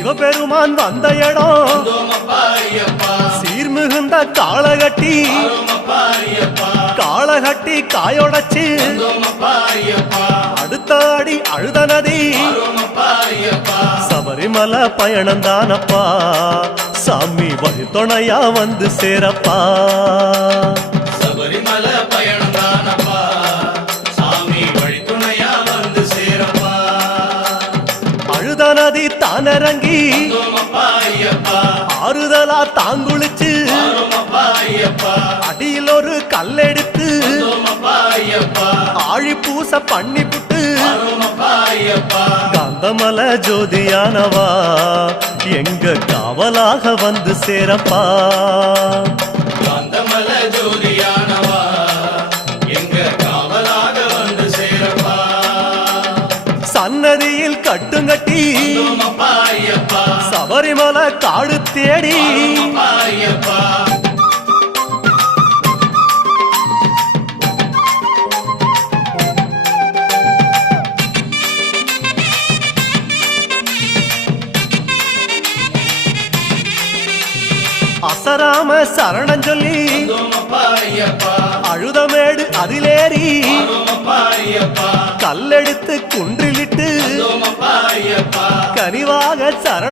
சிவபெருமான் வந்த இடம் சீர்மிகுந்த காளகட்டி காளகட்டி காயோடச்சு அடுத்த அடி அழுத நதி சபரிமலை பயணம் தானப்பா சாமி வழி துணையா வந்து சேரப்பா சபரிமலை பயணம் தானப்பா சாமி வழி துணையா வந்து சேரப்பா அழுத நதி தானிறங்கி ஆறுதலா தாங்குளிச்சு அடியில் ஒரு கல்லெடுத்து ஆழி பூச பண்ணி புட்டு காந்தமல ஜோதியானவா எங்க காவலாக வந்து சேரப்பா காந்தமல ஜோதியானவா எங்க காவலாக வந்து சேரப்பா சன்னதியில் கட்டுங்கட்டி சபரிமலை காடு தேடி அசராம சரணம் சொல்லி அழுதமேடு அதிலேறி கல்லெடுத்து குன்றிலிட்டு கனிவாக சரண